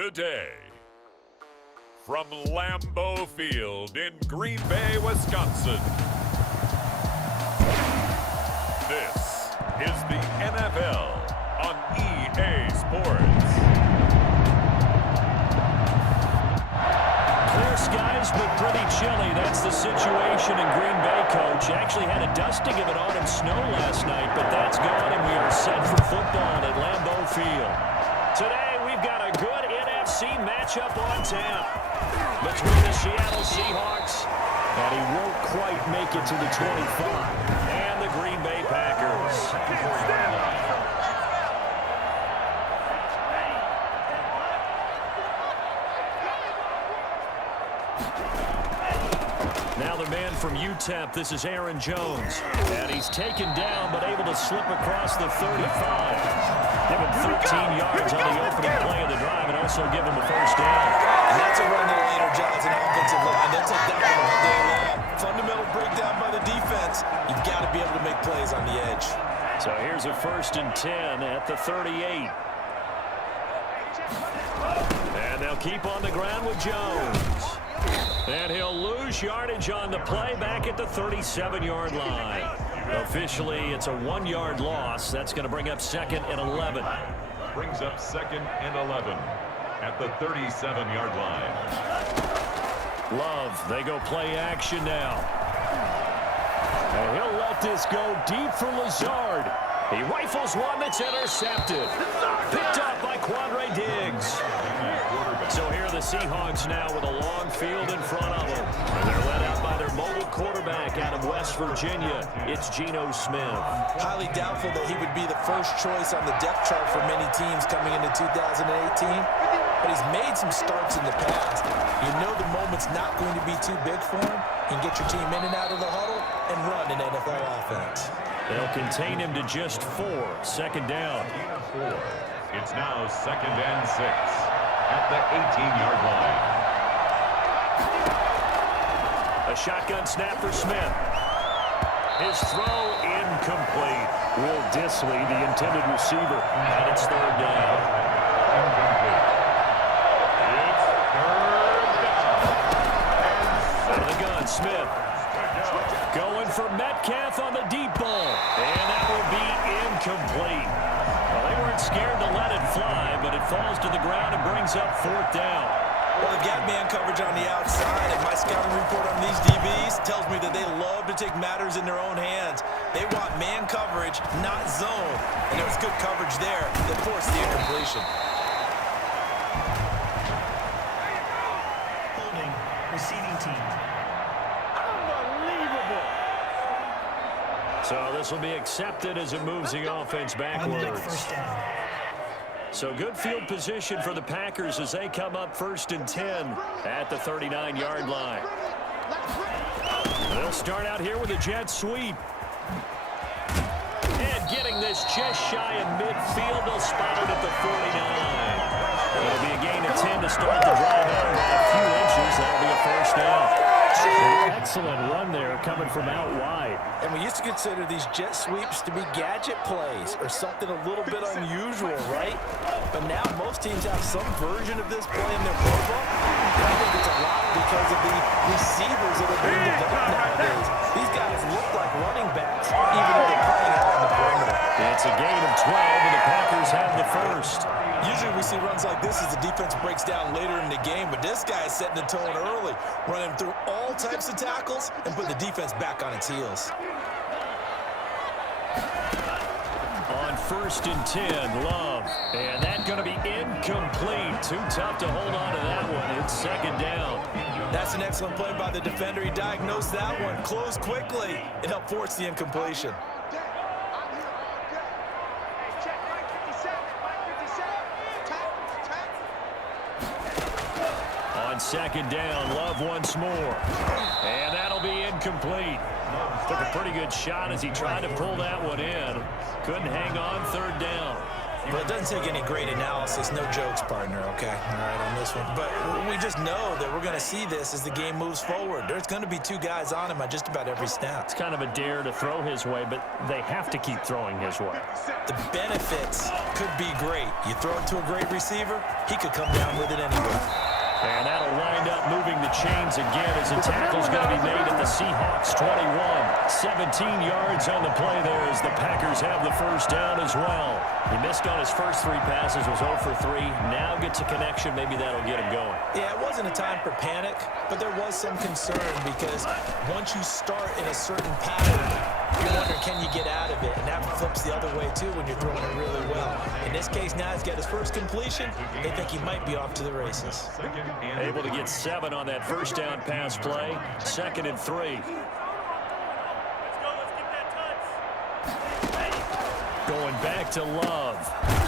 Today, from Lambeau Field in Green Bay, Wisconsin, this is the NFL on EA Sports. Clear skies, but pretty chilly. That's the situation in Green Bay, Coach. Actually had a dusting of it autumn snow last night, but that's gone, and we are set for football at Lambeau Field. Today, we've got a good NFC matchup on tap between the Seattle Seahawks, and he won't quite make it to the 25, and the Green Bay Packers. Now the man from UTEP, this is Aaron Jones. And he's taken down, but able to slip across the 35. Give him 13 yards on the opening play of the drive and also give him a first down. And that's a run that later John's an offensive line. They'll take that one all day long. Fundamental breakdown by the defense. You've got to be able to make plays on the edge. So here's a 1st and 10 at the 38. And they'll keep on the ground with Jones. And he'll lose yardage on the play back at the 37-yard line. Officially, it's a 1-yard loss. That's going to bring up 2nd and 11. Brings up 2nd and 11 at the 37-yard line. Love, they go play action now. And he'll let this go deep for Lazard. He rifles one that's intercepted. Picked up by Quandre Diggs. So here are the Seahawks now with a long field in front of them. And they're led out by their mobile quarterback out of West Virginia. It's Geno Smith. Highly doubtful that he would be the first choice on the depth chart for many teams coming into 2018. But he's made some starts in the past. You know the moment's not going to be too big for him. He can get your team in and out of the huddle and run an NFL offense. They'll contain him to just 4. 2nd down. It's now 2nd and 6 at the 18-yard line. A shotgun snap for Smith. His throw incomplete. Will Disley, the intended receiver, and it's 3rd down. Incomplete. It's 3rd down. Out of the gun, Smith. Going for Metcalf on the deep ball. And that will be incomplete. Well, they weren't scared to let it fly, but it falls to the ground and brings up 4th down. Well, they've got man coverage on the outside, and my scouting report on these DBs tells me that they love to take matters in their own hands. They want man coverage, not zone. And it was good coverage there that forced the incompletion. Holding, receiving team. So this will be accepted as it moves the offense backwards. So good field position for the Packers as they come up 1st and 10 at the 39-yard line. They'll start out here with a jet sweep. And getting this just shy of midfield, they'll spot it at the 49. It'll be a gain of 10 to start the drive out by a few inches. That'll be a 1st down. An excellent run there coming from out wide. And we used to consider these jet sweeps to be gadget plays or something a little bit unusual, right? But now most teams have some version of this play in their playbook. And I think it's a lot because of the receivers that are being developed nowadays. These guys look like running backs even though they're playing out on the perimeter. It's a gain of 12, and the Packers have the 1st. Usually we see runs like this as the defense breaks down later in the game, but this guy is setting the tone early, running through all types of tackles and put the defense back on its heels. On 1st and 10, Love. And that's going to be incomplete. Too tough to hold on to that one. It's 2nd down. That's an excellent play by the defender. He diagnosed that one, closed quickly, and helped force the incompletion. On 2nd down, Love once more. And that'll be incomplete. Took a pretty good shot as he tried to pull that one in. Couldn't hang on 3rd down. Well, it doesn't take any great analysis. No jokes, partner, okay? All right, on this one. But we just know that we're going to see this as the game moves forward. There's going to be two guys on him on just about every snap. It's kind of a dare to throw his way, but they have to keep throwing his way. The benefits could be great. You throw it to a great receiver, he could come down with it anyway. And that'll wind up moving the chains again as the tackle's going to be made at the Seahawks 21. 17 yards on the play there as the Packers have the first down as well. He missed on his first 3 passes, was 0 for 3. Now gets a connection. Maybe that'll get him going. Yeah, it wasn't a time for panic, but there was some concern because once you start in a certain pattern, you wonder, can you get out of it? And that flips the other way, too, when you're throwing it really well. In this case, now he's got his first completion. They think he might be off to the races. Able to get 7 on that first down pass play. 2nd and 3. Going back to Love.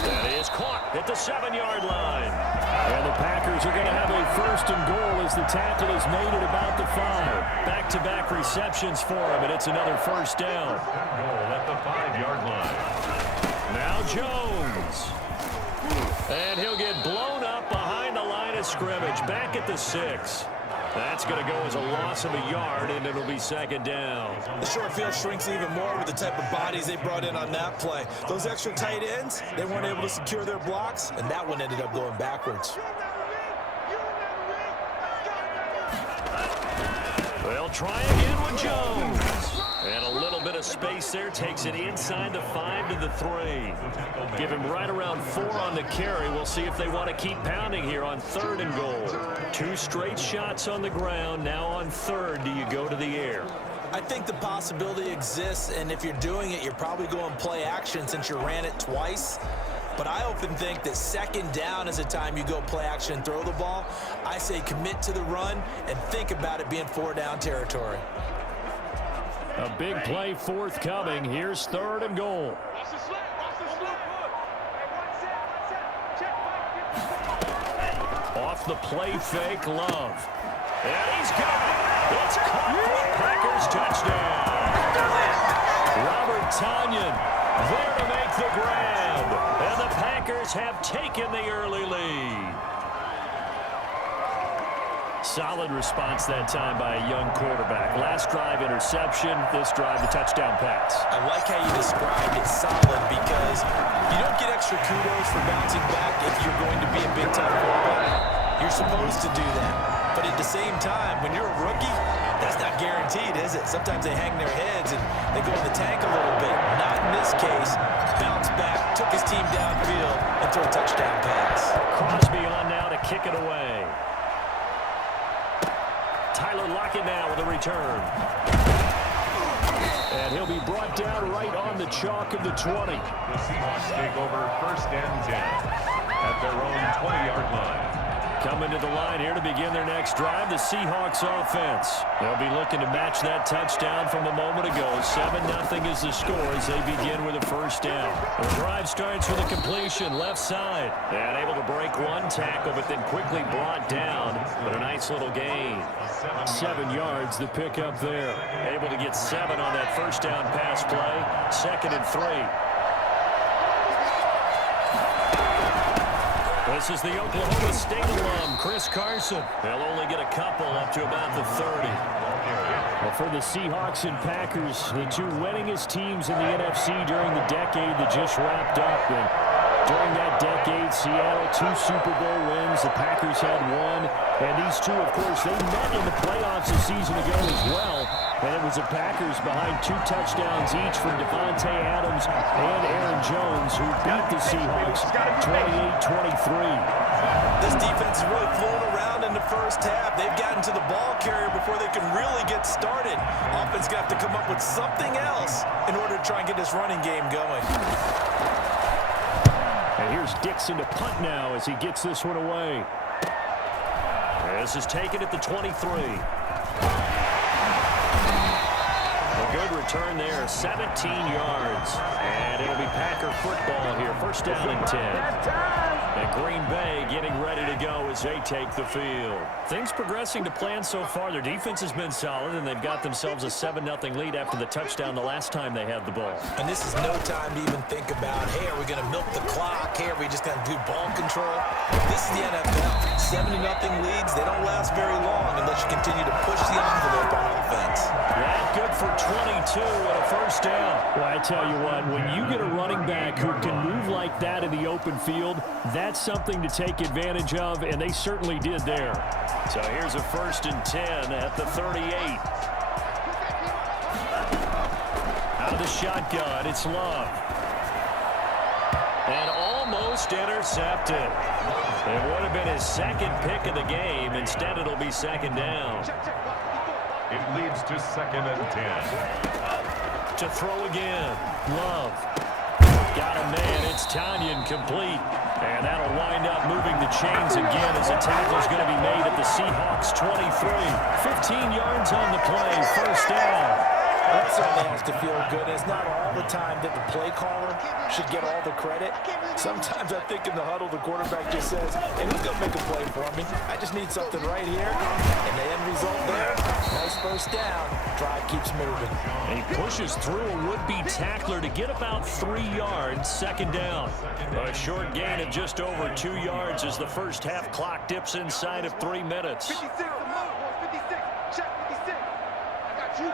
That is caught at the 7-yard line. And the Packers are going to have a 1st and goal as the tackle is made at about the 5. Back-to-back receptions for him, and it's another first down. Goal at the 5-yard line. Now Jones. And he'll get blown up behind the line of scrimmage. Back at the 6. That's going to go as a loss of a yard, and it'll be 2nd down. The short field shrinks even more with the type of bodies they brought in on that play. Those extra tight ends, they weren't able to secure their blocks, and that one ended up going backwards. They'll try again with Jones. And a little bit of space there. Takes it inside the 5 to the 3. Give him right around 4 on the carry. We'll see if they want to keep pounding here on 3rd and goal. 2 straight shots on the ground. Now on 3rd, do you go to the air? I think the possibility exists, and if you're doing it, you're probably going play action since you ran it twice. But I often think that 2nd down is a time you go play action and throw the ball. I say commit to the run and think about it being 4-down territory. A big play forthcoming. Here's 3rd and goal. Off the play fake, Love. And he's got it. It's caught for a Packers touchdown. Robert Tonyan there to make the grab. And the Packers have taken the early lead. Solid response that time by a young quarterback. Last drive interception, this drive the touchdown pass. I like how you described it solid because you don't get extra kudos for bouncing back if you're going to be a big-time quarterback. You're supposed to do that. But at the same time, when you're a rookie, that's not guaranteed, is it? Sometimes they hang their heads and they go in the tank a little bit. Not in this case. Bounce back, took his team downfield, and threw a touchdown pass. Crosby on now to kick it away. Tyler Lockett now with a return. And he'll be brought down right on the chalk of the 20. The Seahawks take over 1st and 10 at their own 20-yard line. Coming to the line here to begin their next drive, the Seahawks offense. They'll be looking to match that touchdown from a moment ago. 7-0 is the score as they begin with a 1st down. The drive starts with a completion left side. And able to break 1 tackle, but then quickly brought down. But a nice little gain. 7 yards, the pickup there. Able to get 7 on that 1st down pass play. 2nd and 3. This is the Oklahoma State alum, Chris Carson. They'll only get a couple up to about the 30. Well, for the Seahawks and Packers, the 2 winningest teams in the NFC during the decade that just wrapped up. And during that decade, Seattle 2 Super Bowl wins. The Packers had 1. And these 2, of course, they met in the playoffs a season ago as well. And it was the Packers behind 2 touchdowns each from Devontae Adams and Aaron Jones, who beat the Seahawks 28-23. This defense is really flown around in the first half. They've gotten to the ball carrier before they can really get started. Offense going to have to come up with something else in order to try and get this running game going. And here's Dixon to punt now as he gets this one away. This is taken at the 23. A good return there, 17 yards. And it'll be Packer football here, first down and 10. And Green Bay getting ready to go as they take the field. Things progressing to plan so far. Their defense has been solid, and they've got themselves a 7-0 lead after the touchdown the last time they had the ball. And this is no time to even think about, hey, are we going to milk the clock? Hey, are we just going to do ball control? This is the NFL. 70-0 leads, they don't last very long unless you continue to push the envelope on offense. That good for 22 and a first down. Well, I tell you what, when you get a running back who can move like that in the open field, that's something to take advantage of, and they certainly did there. So here's a first and 10 at the 38. Out of the shotgun, it's Love. And almost intercepted. It would have been his second pick of the game. Instead, it'll be second down. It leads to second and 10. To throw again. Love. Got a man. It's Tanyan complete. And that'll wind up moving the chains again as a tackle's going to be made at the Seahawks 23. 15 yards on the play. First down. That certainly has to feel good. It's not all the time that the play caller should get all the credit. Sometimes I think in the huddle, the quarterback just says, hey, who's going to make a play for me? I just need something right here. And the end result there, nice first down. Drive keeps moving. And he pushes through a would-be tackler to get about 3 yards. Second down. A short gain of just over 2 yards as the first half clock dips inside of 3 minutes. 56, check 56. I got you.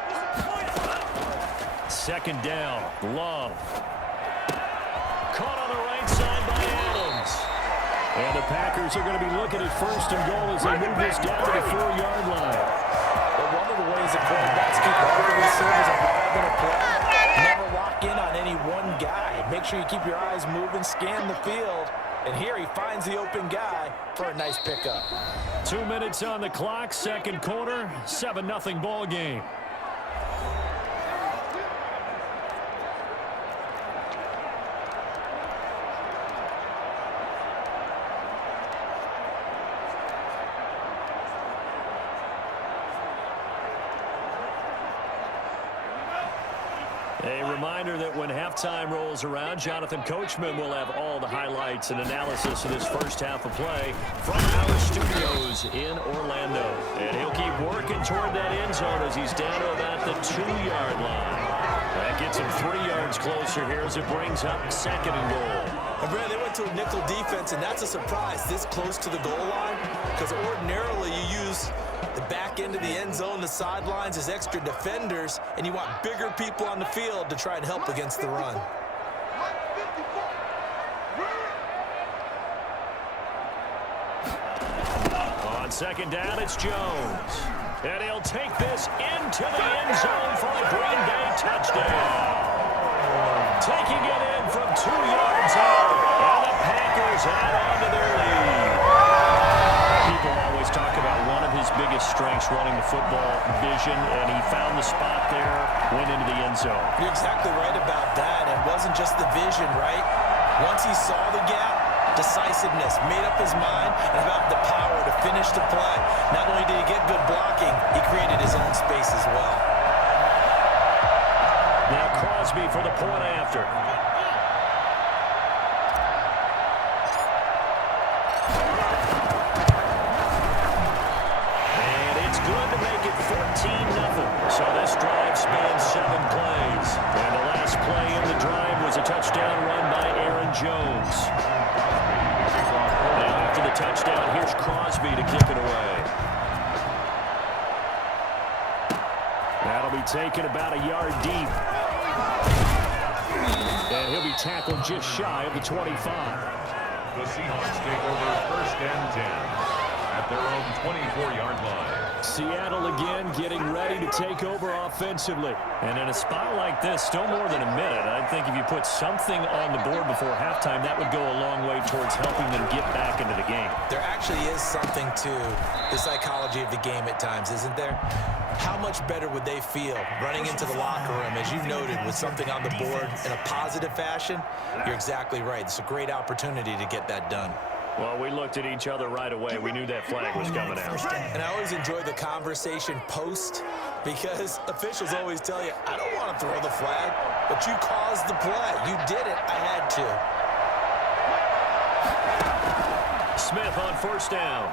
Second down, Love. Caught on the right side by Adams. And the Packers are going to be looking at first and goal as they move this down to the 4-yard line. But one of the ways that quarterbacks keep all the receivers alive in a play, never lock in on any one guy. Make sure you keep your eyes moving, scan the field. And here he finds the open guy for a nice pickup. 2 minutes on the clock, second quarter, 7-0 ball game. A reminder that when halftime rolls around, Jonathan Coachman will have all the highlights and analysis of this first half of play from our studios in Orlando. And he'll keep working toward that end zone as he's down to about the 2-yard line. That gets him 3 yards closer here as it brings up second and goal. And Brad, they went to a nickel defense, and that's a surprise this close to the goal line, because ordinarily you use the back end of the end zone, the sidelines as extra defenders, and you want bigger people on the field to try and help against the run. On second down, it's Jones. And he'll take this into the end zone for a Green Bay touchdown. Taking it in from 2 yards out, and the Packers add on to their lead. People always talk about one of his biggest strengths running the football, vision, and he found the spot there, went into the end zone. You're exactly right about that. It wasn't just the vision, right? Once he saw the gap, decisiveness, made up his mind, and about the power to finish the play. Not only did he get good blocking, he created his own space as well. Now Crosby for the point after. And it's good to make it 14-0. So this drive spans 7 plays. And the last play in the drive was a touchdown run by Aaron Jones. Now after the touchdown, here's Crosby to kick it away. That'll be taken about a yard deep. And he'll be tackled just shy of the 25. The Seahawks take over first and 10 at their own 24-yard line. Seattle again getting ready to take over offensively. And in a spot like this, still more than a minute, I think if you put something on the board before halftime, that would go a long way towards helping them get back into the game. There actually is something to the psychology of the game at times, isn't there? How much better would they feel running into the locker room, as you noted, with something on the board in a positive fashion? You're exactly right. It's a great opportunity to get that done. Well, we looked at each other right away. We knew that flag was coming out. And I always enjoy the conversation post because officials always tell you, I don't want to throw the flag, but you caused the play. You did it. I had to. Smith on first down.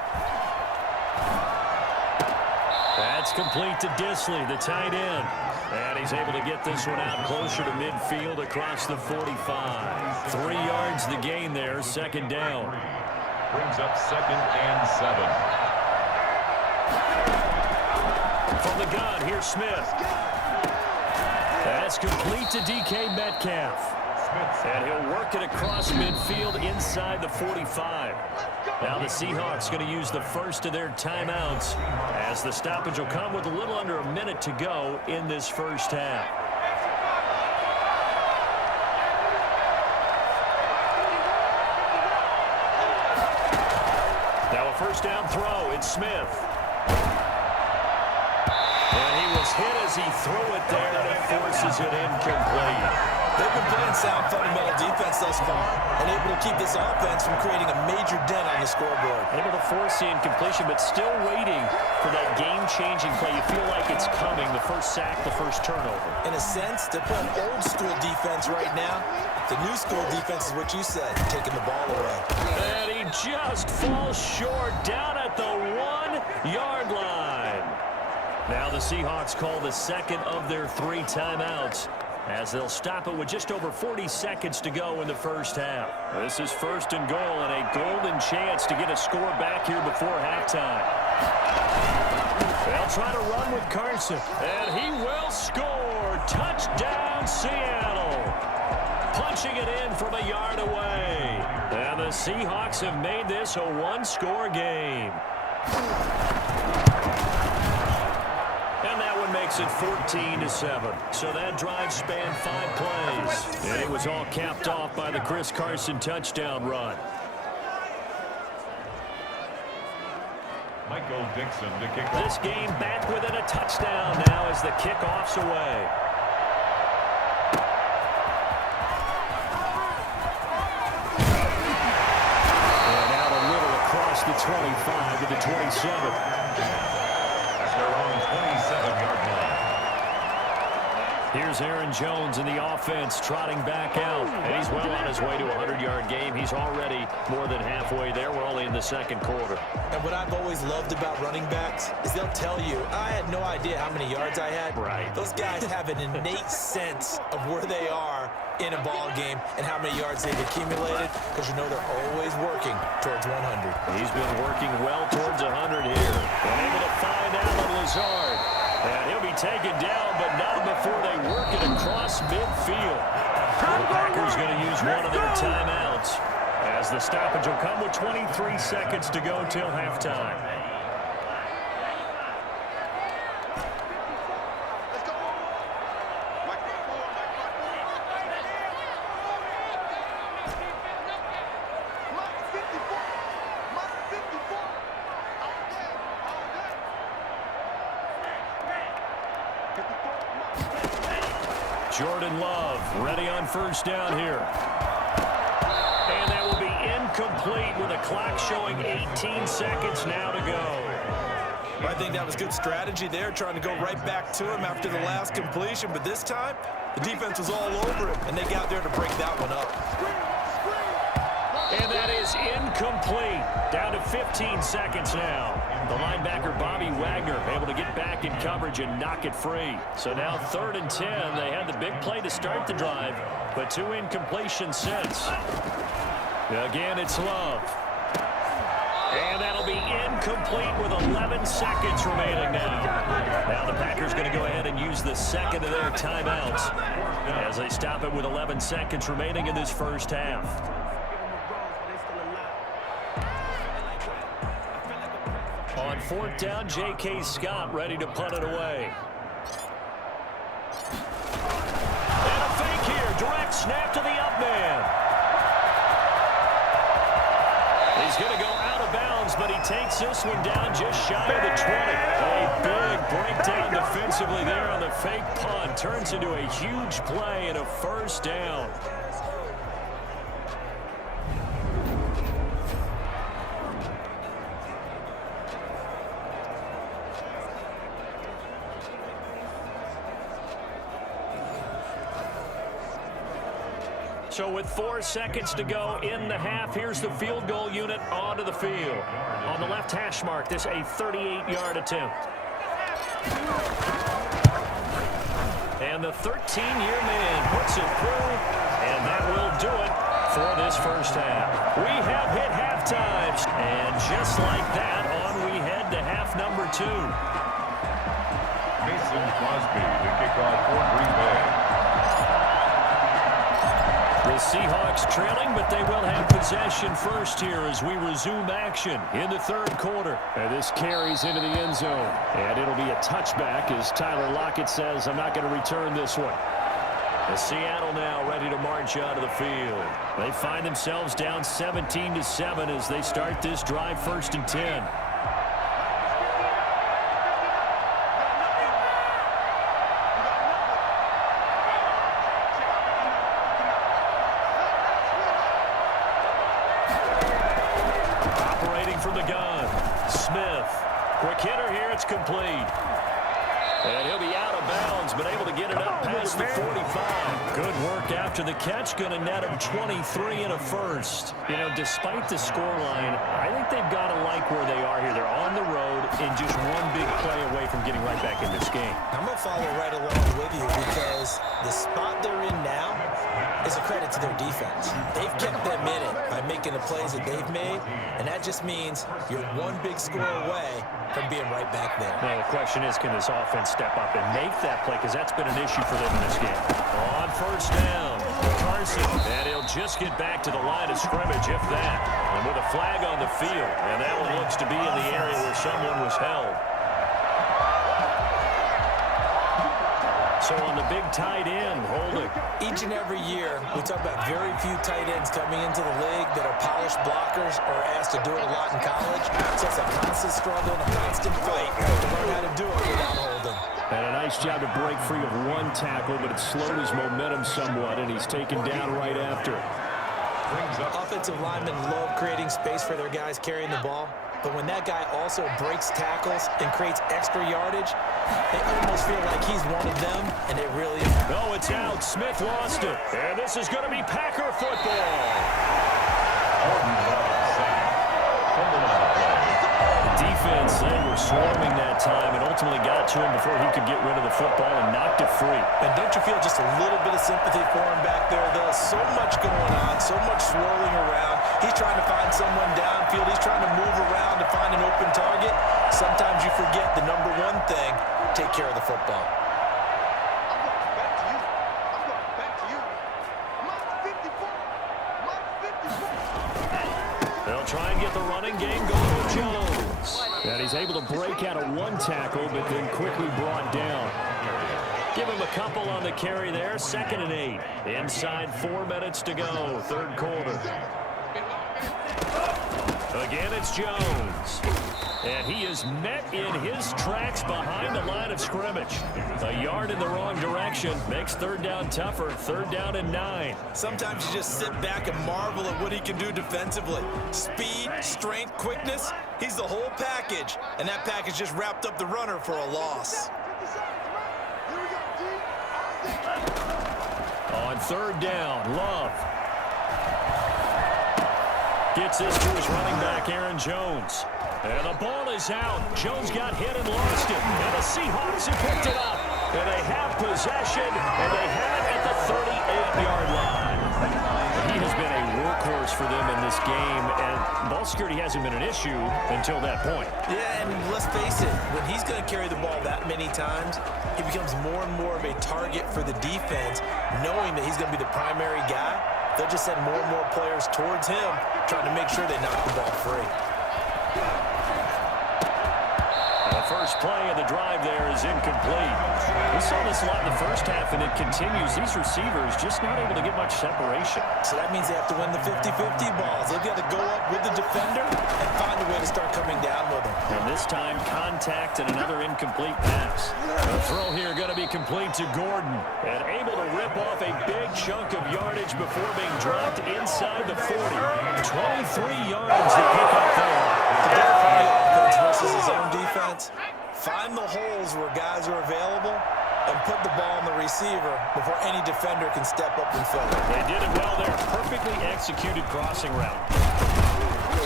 That's complete to Disley, the tight end. And he's able to get this one out closer to midfield across the 45. 3 yards the gain there, second down. Brings up 2nd and 7. From the gun, here's Smith. That's complete to DK Metcalf. And he'll work it across midfield inside the 45. Now the Seahawks going to use the first of their timeouts as the stoppage will come with a little under a minute to go in this first half. Now a first down throw. It's Smith. And he was hit as he threw it there, and it forces it incomplete. They've been playing sound fundamental defense thus far and able to keep this offense from creating a major dent on the scoreboard. Able to force the incompletion, but still waiting for that game-changing play. You feel like it's coming, the first sack, the first turnover. In a sense, they're playing old-school defense right now. The new-school defense is what you said, taking the ball away. And he just falls short down at the 1-yard line. Now the Seahawks call the second of their 3 timeouts, as they'll stop it with just over 40 seconds to go in the first half. This is 1st and goal and a golden chance to get a score back here before halftime. They'll try to run with Carson, and he will score. Touchdown, Seattle. Punching it in from a yard away. And the Seahawks have made this a 1-score game. And that one makes it 14-7. So that drive spanned 5 plays. And it was all capped off by the Chris Carson touchdown run. Michael Dixon to kick off. This game back within a touchdown now as the kickoff's away. And out a little across the 25 to the 27. Their own 27-yard line. Here's Aaron Jones in the offense trotting back out. And he's well on his way to a 100-yard game. He's already more than halfway there. We're only in the second quarter. And what I've always loved about running backs is they'll tell you, I had no idea how many yards I had. Right. Those guys have an innate sense of where they are in a ball game and how many yards they've accumulated, because you know they're always working towards 100. He's been working well towards 100 here. And able to find Allen Lazard. And he'll be taken down, but not before they work it across midfield. The Packers going to use one of their timeouts, as the stoppage will come with 23 seconds to go till halftime. Jordan Love ready on first down here. And that will be incomplete with a clock showing 18 seconds now to go. I think that was good strategy there, trying to go right back to him after the last completion. But this time, the defense was all over him, and they got there to break that one up. And that is incomplete. Down to 15 seconds now. The linebacker, Bobby Wagner, able to get back in coverage and knock it free. So now 3rd and 10. They had the big play to start the drive, but 2 incompletions since. Again, it's Love. And that'll be incomplete with 11 seconds remaining now. Now the Packers going to go ahead and use the second of their timeouts as they stop it with 11 seconds remaining in this first half. On 4th down, J.K. Scott ready to punt it away. And a fake here. Direct snap to the up man. He's going to go out of bounds, but he takes this one down just shy of the 20. A big breakdown defensively there on the fake punt. Turns into a huge play and a first down. So with 4 seconds to go in the half, here's the field goal unit onto the field. On the left hash mark, this a 38-yard attempt. And the 13-year man puts it through, and that will do it for this first half. We have hit halftime, and just like that, on we head to half number 2. Mason Crosby to kick off for Green Bay. The Seahawks trailing, but they will have possession first here as we resume action in the third quarter. And this carries into the end zone. And it'll be a touchback as Tyler Lockett says, I'm not going to return this one. The Seattle now ready to march out of the field. They find themselves down 17-7 as they start this drive 1st and 10. From the gun, Smith. Quick hitter here, it's complete. And he'll be out of bounds, but able to get it up past the 45. Good work after the catch, going to net him 23 and a first. You know, despite the scoreline, I think they've got to like where they are here. They're on the road and just one big play away from getting right back in this game. I'm going to follow right along with you because the spot they're in now is a credit to their defense. They've kept them in it by making the plays that they've made, and that just means you're one big score away from being right back there. Now, the question is, can this offense step up and make that play? Because that's been an issue for them in this game. On first down, Carson, and he'll just get back to the line of scrimmage, if that. And with a flag on the field, and that one looks to be in the area where someone was held. So on the big tight end, holding. Each and every year, we talk about very few tight ends coming into the league that are polished blockers or asked to do it a lot in college. So it's a constant struggle and a constant fight to learn how to do it without holding. And a nice job to break free of one tackle, but it slowed his momentum somewhat, and he's taken down right after. Offensive linemen love creating space for their guys carrying the ball. But when that guy also breaks tackles and creates extra yardage, they almost feel like he's one of them, and they really are. No, it's out. Smith lost it. And this is going to be Packer football. The defense, they were swarming that time and ultimately got to him before he could get rid of the football and knocked it free. And don't you feel just a little bit of sympathy for him back there? There's so much going on, so much swirling around. He's trying to find someone downfield. He's trying to move around to find an open target. Sometimes you forget the number one thing, take care of the football. They'll try and get the running game going with Jones. And he's able to break out of one tackle, but then quickly brought down. Give him a couple on the carry there. 2nd and 8. Inside 4 minutes to go. Third quarter. Again, it's Jones. And he is met in his tracks behind the line of scrimmage. A yard in the wrong direction makes third down tougher. 3rd down and 9. Sometimes you just sit back and marvel at what he can do defensively. Speed, strength, quickness. He's the whole package. And that package just wrapped up the runner for a loss. On 3rd down, Love. Gets this to his running back, Aaron Jones. And the ball is out. Jones got hit and lost it. And the Seahawks have picked it up. And they have possession, and they have it at the 38-yard line. He has been a workhorse for them in this game, and ball security hasn't been an issue until that point. Yeah, and let's face it, when he's going to carry the ball that many times, he becomes more and more of a target for the defense, knowing that he's going to be the primary guy. They'll just send more and more players towards him, trying to make sure they knock the ball free. The first play of the drive there is incomplete. We saw this a lot in the first half, and it continues. These receivers just not able to get much separation. So that means they have to win the 50-50 balls. They've got to go up with the defender and find a way to start coming down with him. And this time, contact and another incomplete pass. The throw here going to be complete to Gordon. And able to rip off a big chunk of yardage before being dropped inside the 40. 23 yards to pick up there. The offense versus his own defense. Find the holes where guys are available and put the ball on the receiver before any defender can step up and fill it. They did it well there. Perfectly executed crossing route.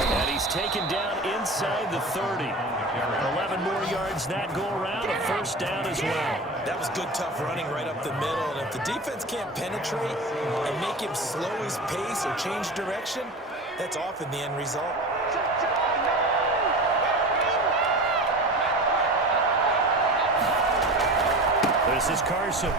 And he's taken down inside the 30. 11 more yards that go around. A first down as well. That was good, tough running right up the middle. And if the defense can't penetrate and make him slow his pace or change direction, that's often the end result. This is Carson.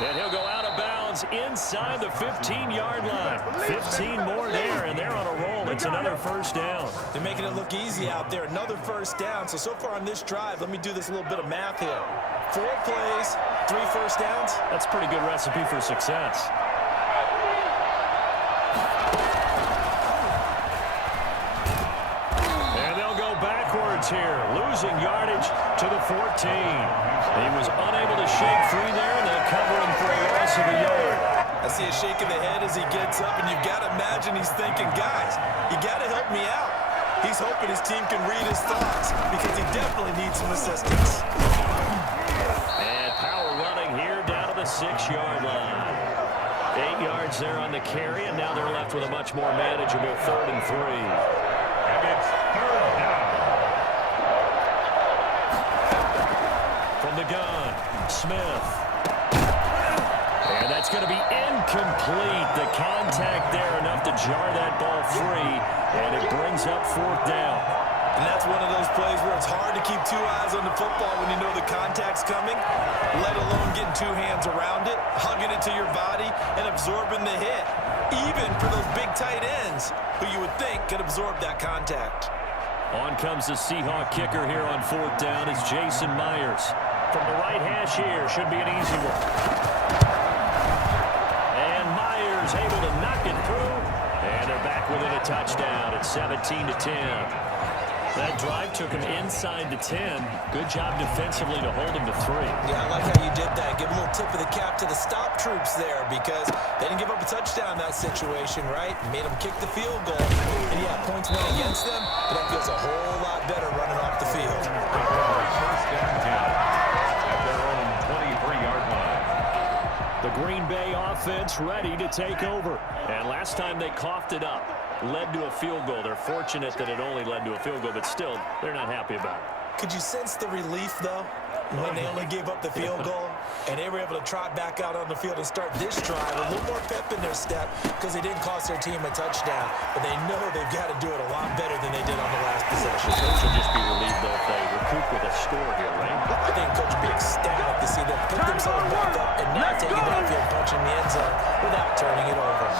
And he'll go out of bounds inside the 15-yard line. 15 more there, and they're on a roll. It's another first down. They're making it look easy out there. Another first down. So far on this drive, let me do this little bit of math here. 4 plays, 3 first downs. That's a pretty good recipe for success. And they'll go backwards here, losing yardage to the 14. He was unable to shake free there, and they'll cover him for a loss of a yard. I see a shake of the head as he gets up, and you've got to imagine he's thinking, guys, you got to help me out. He's hoping his team can read his thoughts because he definitely needs some assistance. And power running here down to the 6-yard line. 8 yards there on the carry, and now they're left with a much more manageable 3rd and 3. And it's 3rd down. From the gun, Smith. And that's going to be incomplete. The contact there enough to jar that ball free, and it brings up 4th down. And that's one of those plays where it's hard to keep 2 eyes on the football when you know the contact's coming, let alone getting 2 hands around it, hugging it to your body, and absorbing the hit, even for those big tight ends who you would think could absorb that contact. On comes the Seahawk kicker here on 4th down. It's Jason Myers. From the right hash here, should be an easy one. And Myers able to knock it through. And they're back within a touchdown at 17-10. That drive took him inside the 10. Good job defensively to hold him to 3. Yeah, I like how you did that. Give a little tip of the cap to the stop troops there because they didn't give up a touchdown in that situation, right? Made them kick the field goal. And yeah, points went against them, but that feels a whole lot better running off the field. First and 10 at their own 23-yard line. The Green Bay offense ready to take over. And last time they coughed it up, led to a field goal. They're fortunate that it only led to a field goal, but still, they're not happy about it. Could you sense the relief, though, when they only gave up the field goal and they were able to trot back out on the field and start this drive a little more pep in their step because they didn't cost their team a touchdown, but they know they've got to do it a lot better than they did on the last possession. Coach should just be relieved, though, if they recoup with a score here, right? I think Coach would be ecstatic to see them pick themselves back up and now take it downfield, punching the end zone without turning it over.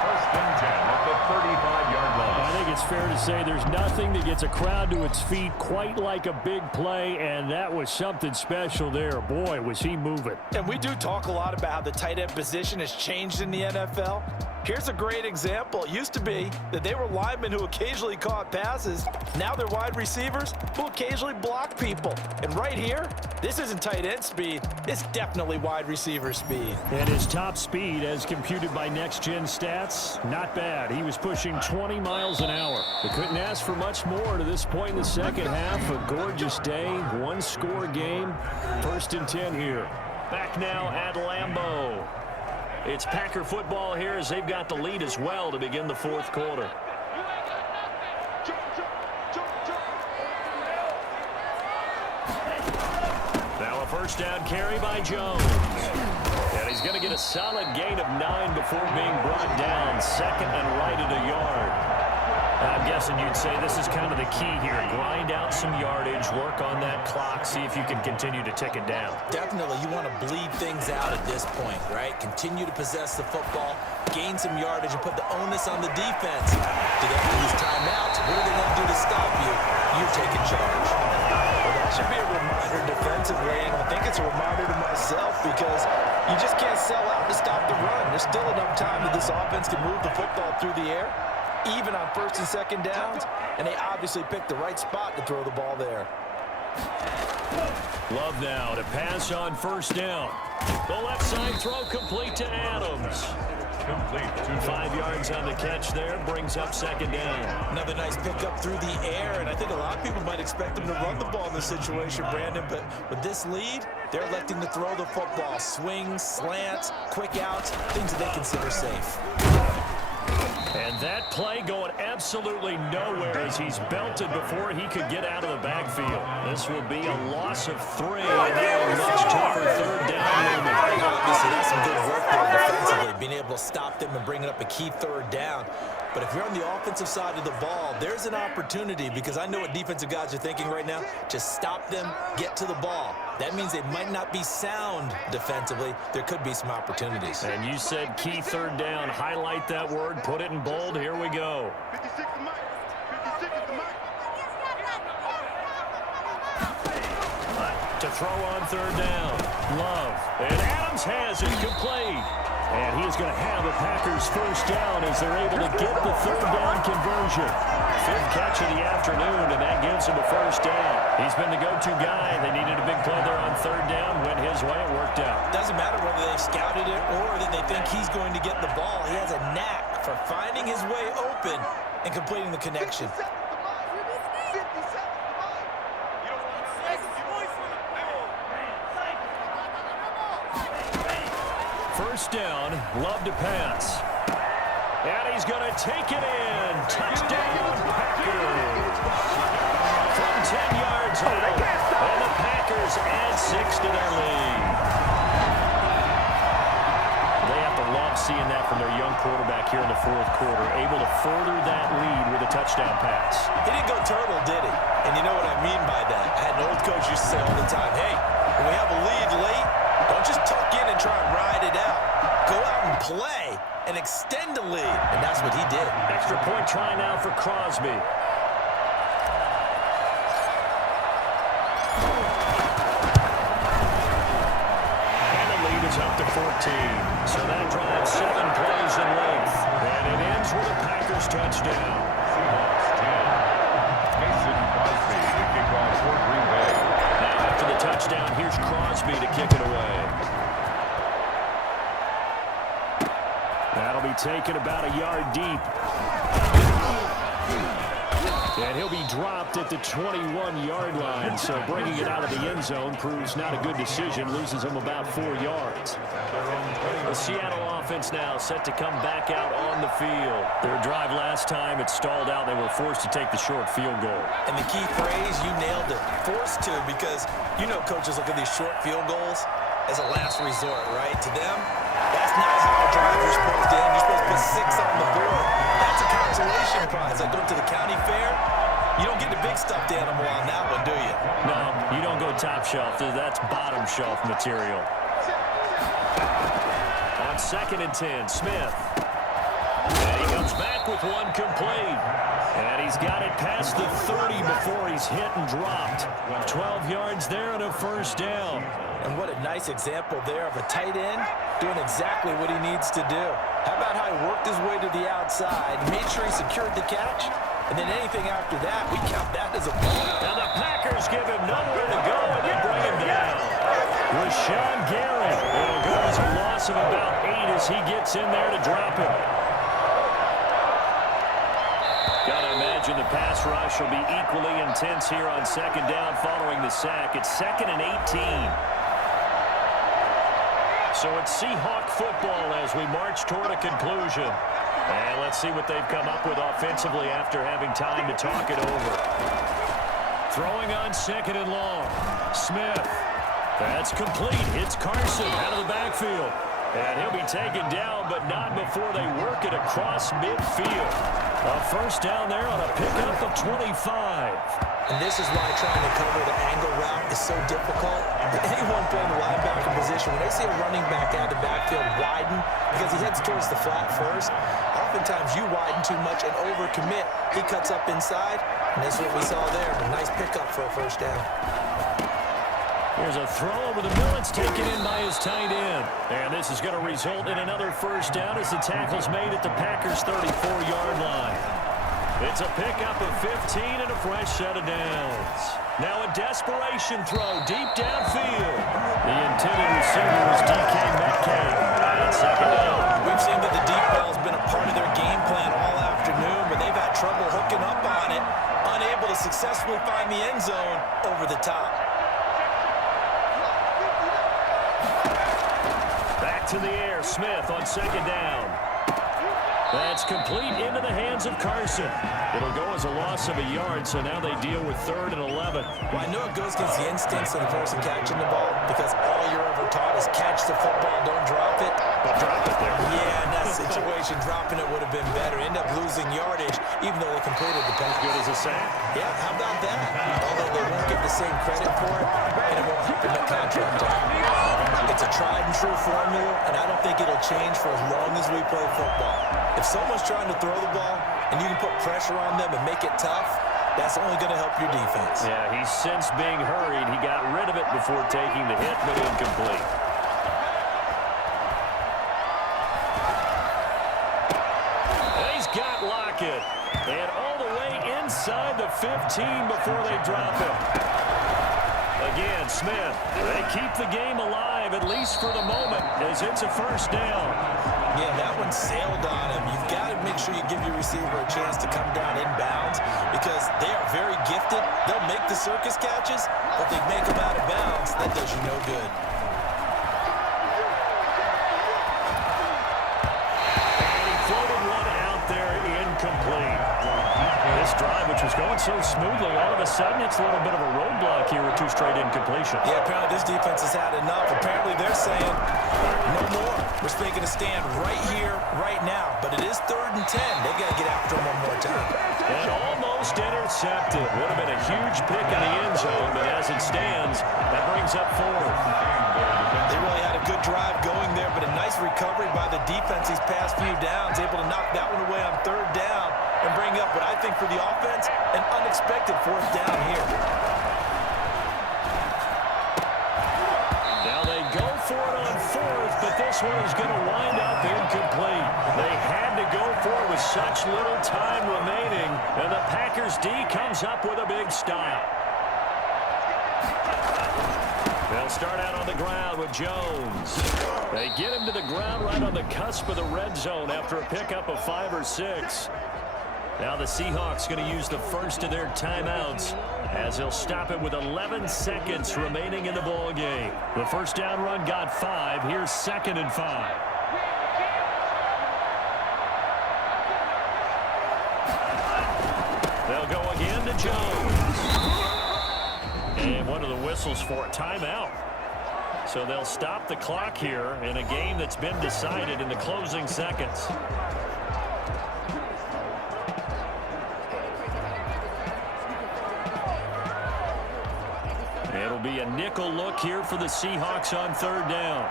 First and 10 at the 35-yard line. I think it's fair to say there's nothing that gets a crowd to its feet quite like a big play, and that was something special there. Boy, was he moving. And we do talk a lot about how the tight end position has changed in the NFL. Here's a great example. It used to be that they were linemen who occasionally caught passes. Now they're wide receivers who occasionally block people. And right here, this isn't tight end speed. It's definitely wide receiver speed. And his top speed, as computed by Next Gen Stats, not bad. He was pushing 20 miles an hour. They couldn't ask for much more to this point in the second half. A gorgeous day, 1-score game. 1st and 10 here. Back now at Lambeau. It's Packer football here as they've got the lead as well to begin the 4th quarter. Now a first down carry by Jones. And he's going to get a solid gain of 9 before being brought down. 2nd and right at a yard. I'm guessing you'd say this is kind of the key here. Grind out some yardage, work on that clock, see if you can continue to tick it down. Definitely, you want to bleed things out at this point, right? Continue to possess the football, gain some yardage, and put the onus on the defense. Do they have to use timeouts? What are they going to do to stop you? You're taking charge. Well, that should be a reminder defensively, and I think it's a reminder to myself because you just can't sell out to stop the run. There's still enough time that this offense can move the football through the air, even on 1st and 2nd downs, and they obviously picked the right spot to throw the ball there. Love now to pass on 1st down. The left side throw complete to Adams. Complete. 5 yards on the catch there. Brings up second down. Another nice pickup through the air, and I think a lot of people might expect him to run the ball in this situation, Brandon, but with this lead, they're electing to throw the football. Swings, slants, quick outs, things that they consider safe. And that play going absolutely nowhere as he's belted before he could get out of the backfield. This will be a loss of 3, and now a much tougher third down movement. Obviously, that's some good work there defensively, being able to stop them and bringing up a key third down. But if you're on the offensive side of the ball, there's an opportunity, because I know what defensive guys are thinking right now. Just stop them, get to the ball. That means they might not be sound defensively. There could be some opportunities. And you said key third down. Highlight that word. Put it in bold. Here we go. 56 to Mike. 56 to Mike. To throw on third down. Love. And Adams has it complete. And he's going to have the Packers first down as they're able to get the third down conversion. 5th catch of the afternoon, and that gives him a first down. He's been the go-to guy. They needed a big play there on third down. Went his way. It worked out. Doesn't matter whether they've scouted it or that they think he's going to get the ball. He has a knack for finding his way open and completing the connection. First down, Love to pass. And he's going to take it in. Touchdown, Packers. From 10 yards out. And the Packers add 6 to their lead. They have to love seeing that from their young quarterback here in the 4th quarter. Able to further that lead with a touchdown pass. He didn't go turtle, did he? And you know what I mean by that. I had an old coach used to say all the time, hey, when we have a lead late, don't just tuck in and try and ride it out. Go out and play and extend the lead. And that's what he did. Extra point try now for Crosby. And the lead is up to 14. So that drives 7 plays in length. And it ends with a Packers touchdown. Seahawks 10. Mason Crosby to kick off for Green Bay. Now after the touchdown, here's Crosby to kick it away. That'll be taken about a yard deep. And he'll be dropped at the 21-yard line. So bringing it out of the end zone proves not a good decision. Loses him about 4 yards. The Seattle offense now set to come back out on the field. Their drive last time, it stalled out. They were forced to take the short field goal. And the key phrase, you nailed it. Forced to, because you know coaches look at these short field goals as a last resort, right? To them, that's not how a driver's supposed to end. You're supposed to put 6 on the board. That's a consolation prize. Like going to the county fair, you don't get the big stuffed animal on that one, do you? No, you don't go top shelf. That's bottom shelf material. On 2nd and 10, Smith. And he comes back with one complete. And he's got it past the 30 before he's hit and dropped. 12 yards there and a first down. And what a nice example there of a tight end doing exactly what he needs to do. How about how he worked his way to the outside, made sure he secured the catch, and then anything after that, we count that as a ball. Now the Packers give him nowhere to go, and they bring him down. Rashawn Gary. It'll go as a loss of about 8 as he gets in there to drop him. Got to imagine the pass rush will be equally intense here on 2nd down following the sack. It's 2nd and 18. So it's Seahawk football as we march toward a conclusion. And let's see what they've come up with offensively after having time to talk it over. Throwing on 2nd and long. Smith. That's complete. It's Carson out of the backfield. And he'll be taken down, but not before they work it across midfield. A first down there on a pickup of 25. And this is why trying to cover the angle route is so difficult. Anyone playing the linebacker position, when they see a running back out of the backfield widen, because he heads towards the flat first, oftentimes you widen too much and overcommit. He cuts up inside, and that's what we saw there. A nice pickup for a first down. Here's a throw over the middle. It's taken in by his tight end. And this is going to result in another first down as the tackle's made at the Packers' 34-yard line. It's a pickup of 15 and a fresh set of downs. Now a desperation throw deep downfield. The intended receiver was DK Metcalf. And 2nd down. We've seen that the successfully find the end zone over the top. Back to the air. Smith on second down. That's complete into the hands of Carson. It'll go as a loss of a yard, so now they deal with 3rd and 11. Well, I know it goes against the instincts of the person catching the ball because all you're ever taught is catch the football, don't drop it. But drop it there. Yeah, in that situation, dropping it would have been better. End up losing yardage, even though they completed the pass. Good as a sack. Yeah, how about that? Although they won't get the same credit for it, and it won't help them at contract time. It's a tried-and-true formula, and I don't think it'll change for as long as we play football. If someone's trying to throw the ball and you can put pressure on them and make it tough, that's only going to help your defense. Yeah, he's since being hurried. He got rid of it before taking the hit, but incomplete. He's got Lockett. And all the way inside the 15 before they drop him. Again, Smith. They keep the game alive, at least for the moment, as it's a first down. Yeah, that one sailed on him. You've got to make sure you give your receiver a chance to come down inbounds because they are very gifted. They'll make the circus catches, but they make them out of bounds. That does you no good. And he floated one out there incomplete. This drive, which was going so smoothly, all of a sudden it's a little bit of a roadblock here with 2 straight incompletions. Yeah, apparently this defense has had enough. Apparently they're saying, no more. We're making a stand right here, right now. But it is 3rd and 10. They've got to get after him one more time. And almost intercepted. Would have been a huge pick in the end zone, but as it stands, that brings up 4th. They really had a good drive going there, but a nice recovery by the defense these past few downs, able to knock that one away on 3rd down and bring up what I think for the offense, an unexpected 4th down here. Now they go for it on 4th, but this one is going to wind up incomplete. They had to go for it with such little time remaining, and the Packers D comes up with a big stop. They'll start out on the ground with Jones. They get him to the ground right on the cusp of the red zone after a pickup of 5 or 6. Now the Seahawks going to use the first of their timeouts as they'll stop it with 11 seconds remaining in the ball game. The first down run got 5. Here's 2nd and 5. They'll go again to Jones. And one of the whistles for a timeout. So they'll stop the clock here in a game that's been decided in the closing seconds. It'll be a nickel look here for the Seahawks on 3rd down.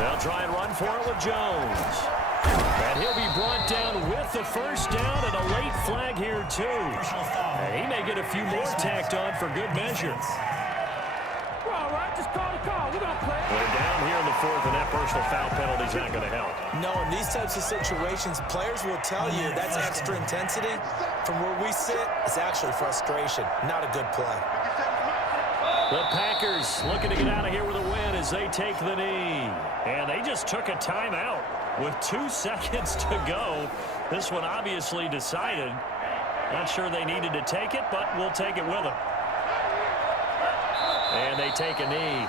They'll try and run for it with Jones. And he'll be brought down with the first down and a late flag here, too. And he may get a few more tacked on for good measure. We're down here in the 4th, and that personal foul penalty is not going to help. No, in these types of situations, players will tell you that's extra intensity. From where we sit, it's actually frustration, not a good play. The Packers looking to get out of here with a win as they take the knee. And they just took a timeout with 2 seconds to go. This one obviously decided. Not sure they needed to take it, but we'll take it with them. And they take a knee.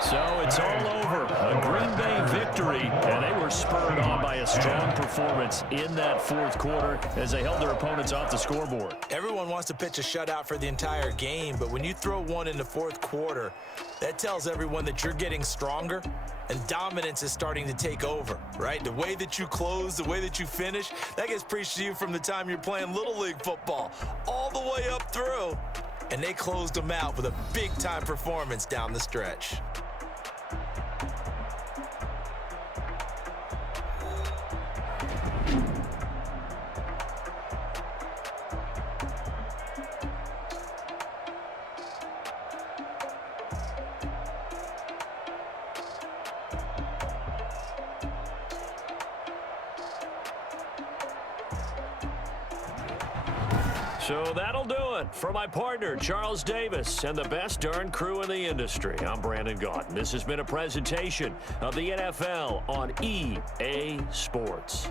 So it's all over. A Green Bay victory, and they were spurred on by a strong performance in that 4th quarter as they held their opponents off the scoreboard. Everyone wants to pitch a shutout for the entire game, but when you throw one in the 4th quarter, that tells everyone that you're getting stronger and dominance is starting to take over, right? The way that you close, the way that you finish, that gets preached to you from the time you're playing Little League football all the way up through. And they closed them out with a big-time performance down the stretch. So that'll do it for my partner, Charles Davis, and the best darn crew in the industry. I'm Brandon Gaudin. This has been a presentation of the NFL on EA Sports.